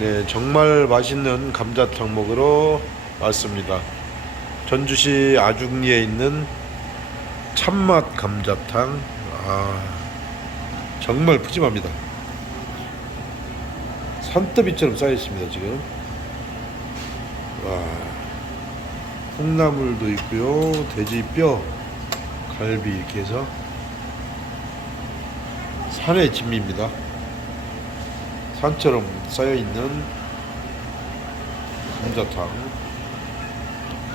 네, 정말 맛있는 감자탕 먹으러 왔습니다. 전주시 아중리에 있는 참맛 감자탕. 아, 정말 푸짐합니다. 산더미처럼 쌓여 있습니다, 지금. 와, 콩나물도 있고요, 돼지뼈, 갈비 이렇게 해서 산의 진미입니다. 산처럼 쌓여 있는 감자탕.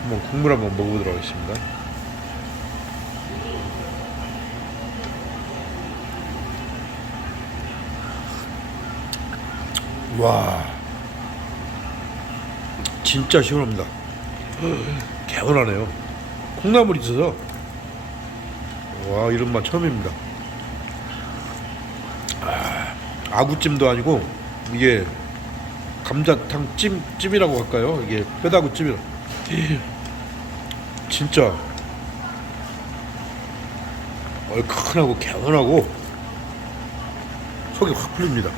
한번 국물 한번 먹어보도록 하겠습니다. 와, 진짜 시원합니다. 개운하네요. 콩나물이 있어서 와 이런 맛 처음입니다. 아구찜도 아니고 이게 감자탕 찜 찜이라고 할까요? 이게 뼈다구 찜이라. 진짜 얼큰하고 개운하고 속이 확 풀립니다.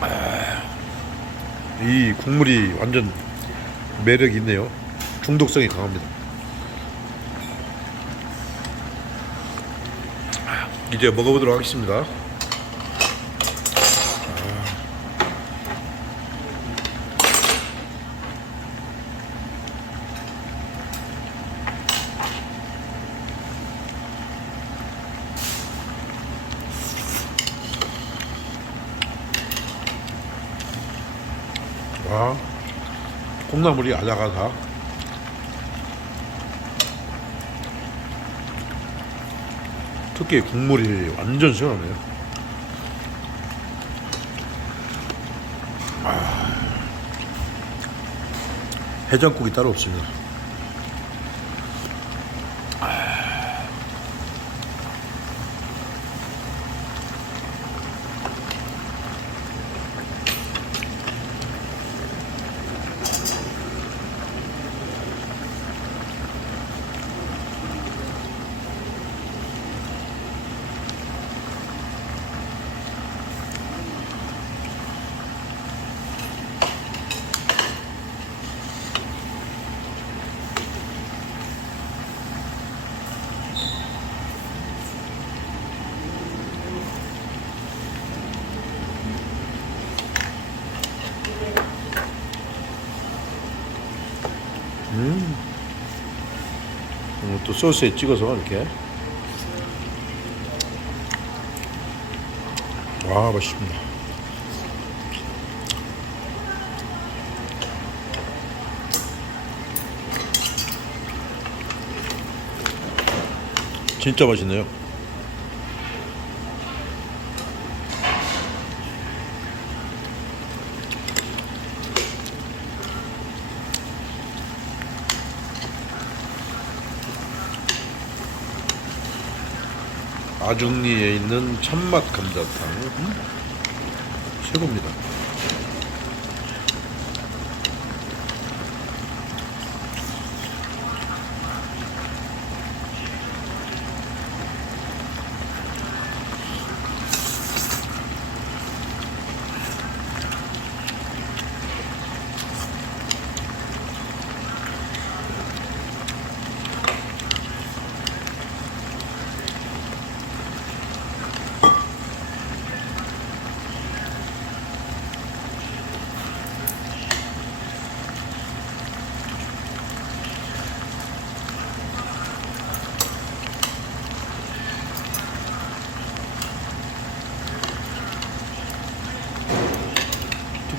아, 이 국물이 완전 매력이 있네요. 중독성이 강합니다. 아, 이제 먹어보도록 하겠습니다. 와, 콩나물이 아삭아삭. 특히 국물이 완전 시원하네요. 아, 해장국이 따로 없습니다. 음. 음, 또 소스에 찍어서 이렇게. 와, 맛있습니다. 진짜 맛있네요. 아중리에 있는 참맛 감자탕 음? 최고입니다.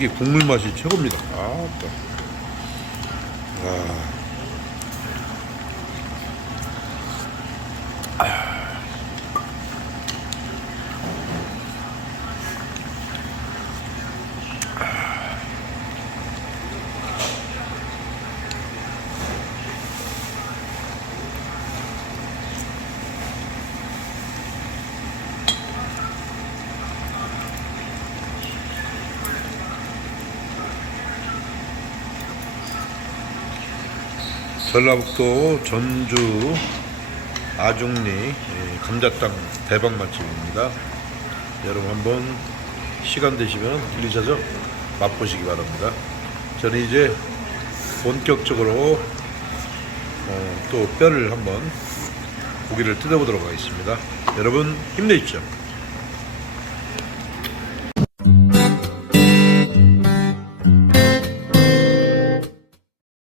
국물 맛이 최고입니다. 아, 또. 아. 전라북도 전주 아중리 예, 감자탕 대박 맛집입니다. 여러분 한번 시간 되시면 들리셔서 맛보시기 바랍니다. 저는 이제 본격적으로 어, 또 뼈를 한번 고기를 뜯어보도록 하겠습니다. 여러분 힘내십시오.